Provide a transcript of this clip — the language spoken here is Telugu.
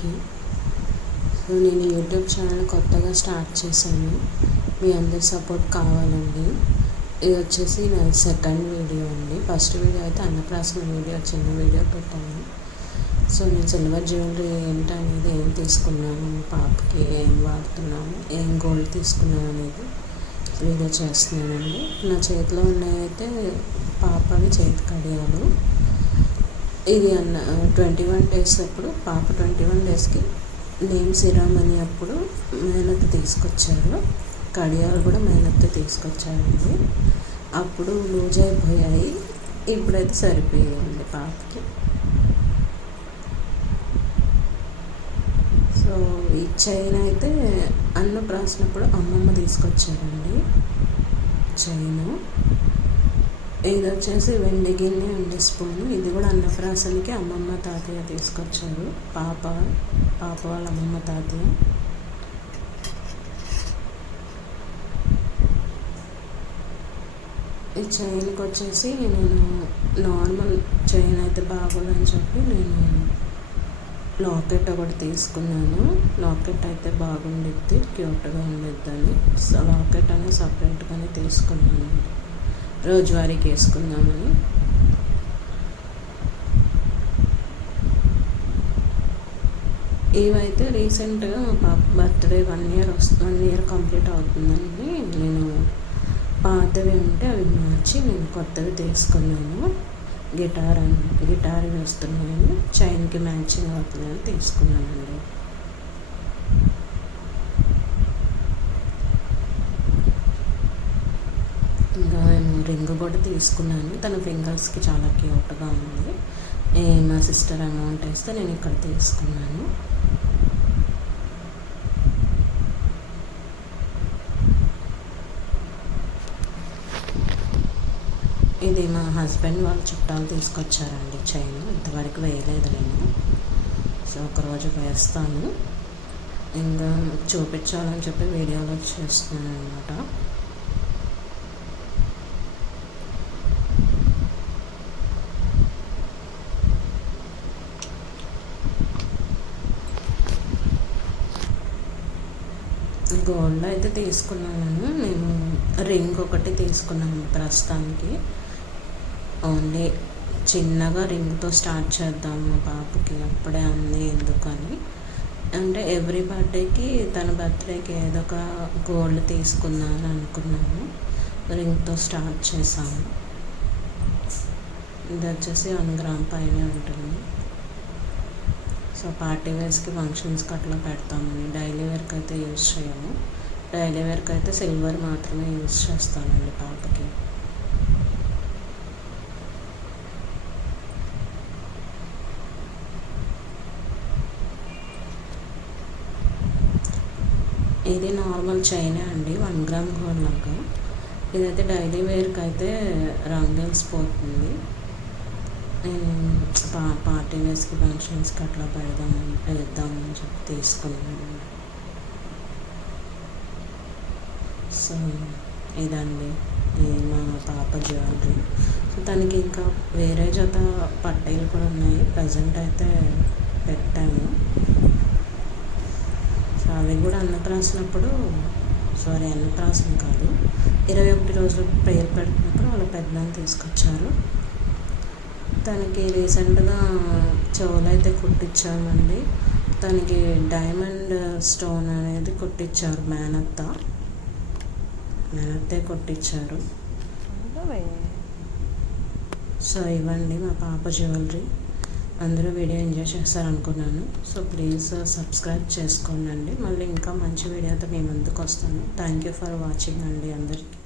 అందరికీ. సో నేను యూట్యూబ్ ఛానల్ కొత్తగా స్టార్ట్ చేశాను. మీ అందరి సపోర్ట్ కావాలండి. ఇది వచ్చేసి నా సెకండ్ వీడియో అండి. ఫస్ట్ వీడియో అయితే అన్నప్రాసన వీడియో, చిన్న వీడియో పెట్టాను. సో నేను సిల్వర్ జ్యువెలరీ ఏంటనేది, ఏం తీసుకున్నాను, పాపకి ఏం వాడుతున్నాను, ఏం గోల్డ్ తీసుకున్నాను అనేది వీడియో చేస్తున్నానండి. నా చేతిలో ఉన్నాయైతే పాపవి చేతి కడియాలు. ఇది 21 days అప్పుడు, పాప 21 daysకి నేమ్ సిరామణి అప్పుడు మేనత్త తీసుకొచ్చారు. కడియాలు కూడా మేనత్త తీసుకొచ్చారండి. అప్పుడు లూజ్ అయిపోయాయి, ఇప్పుడైతే సరిపోయాయండి పాపకి. సో ఈ చైన్ అయితే అన్నప్రాసనప్పుడు అమ్మమ్మ తీసుకొచ్చారండి చైను. ఇది వచ్చేసి వెండి గిన్నె అండి, స్పూను. ఇది కూడా అన్నప్రాసనకి అమ్మమ్మ తాతయ్య తీసుకొచ్చారు, పాప వాళ్ళ అమ్మమ్మ తాతయ్య. ఈ చైన్కి వచ్చేసి నేను నార్మల్ చైన్ అయితే బాగోదని చెప్పి నేను లాకెట్ ఒకటి తీసుకున్నాను. లాకెట్ అయితే బాగుండిద్ది, క్యూట్గా ఉండిద్దని లాకెట్ అనేది సపరేట్గానే తీసుకున్నాను, రోజువారీకి వేసుకుందామని. ఇవైతే రీసెంట్గా మా పాప బర్త్డే 1 year కంప్లీట్ అవుతుందండి. నేను పాతవి ఉంటే అవి మార్చి నేను కొత్తవి తీసుకున్నాను. గిటార్ వేస్తున్నాను, చైన్కి మ్యాచింగ్ అవుతుందని తీసుకున్నానండి. ఇంకా రింగ్ కూడా తీసుకున్నాను. తన ఫింగర్స్కి చాలా క్యూట్గా ఉంది. మా సిస్టర్ అమౌంట్ వేస్తే నేను ఇక్కడ తీసుకున్నాను. ఇది మా హస్బెండ్ వాళ్ళ చుట్టాలు తీసుకొచ్చారండి చైన్. ఇంతవరకు వేయలేదు నేను. సో ఒకరోజు వేస్తాను, ఇంకా చూపించాలని చెప్పి వీడియోలో చేస్తున్నాను అనమాట. గోల్డ్ అయితే తీసుకున్నాను నేను. రింగ్ ఒకటి తీసుకున్నాను ప్రస్తుతానికి. ఓన్లీ చిన్నగా రింగ్తో స్టార్ట్ చేద్దాము పాపకి, అప్పుడే అన్నీ ఎందుకని. అంటే ఎవ్రీ బర్త్డేకి, తన బర్త్డేకి ఏదో ఒక గోల్డ్ తీసుకుందామని అనుకున్నాను. రింగ్తో స్టార్ట్ చేశాము. ఇది వచ్చేసి 1 gram పైనే ఉంటుంది. సో పార్టీ వేర్స్కి, ఫంక్షన్స్కి అట్లా పెడతామని. డైలీ వేర్కి అయితే యూజ్ చేయము. డైలీ వేర్కి అయితే సిల్వర్ మాత్రమే యూజ్ చేస్తానండి పాపకి. ఇది నార్మల్ చైనే అండి, 1 gram గోల్డ్ లాగా. ఇదైతే డైలీ వేర్కి అయితే రంగు వెలిసిపోతుంది. పార్టీ వేర్స్కి, ఫంక్షన్స్కి అట్లా వేద్దామని చెప్పి తీసుకున్నాను. సో ఇదండి, ఇది మా పాప జ్యువెలరీ. సో తనకి ఇంకా వేరే జత పట్టీలు కూడా ఉన్నాయి, ప్రజెంట్ అయితే పెట్టాము. సో అవి కూడా అన్నప్రాసన కాదు, 21 రోజులు ప్రేయర్ పెడుతున్నప్పుడు వాళ్ళ పెద్దనాన్న తీసుకొచ్చారు. తనకి రీసెంట్గా చెవులు అయితే కుట్టించామండి. తనకి డైమండ్ స్టోన్ అనేది కుట్టించారు, మేనత్తే కుట్టించారు. సో ఇవ్వండి మా పాప జ్యువెలరీ. అందరూ వీడియో ఎంజాయ్ చేస్తారనుకున్నాను. సో ప్లీజ్ సబ్స్క్రైబ్ చేసుకోండి. మళ్ళీ ఇంకా మంచి వీడియోతో మీ ముందుకు వస్తాను. థ్యాంక్ యూ ఫర్ వాచింగ్ అండి అందరికీ.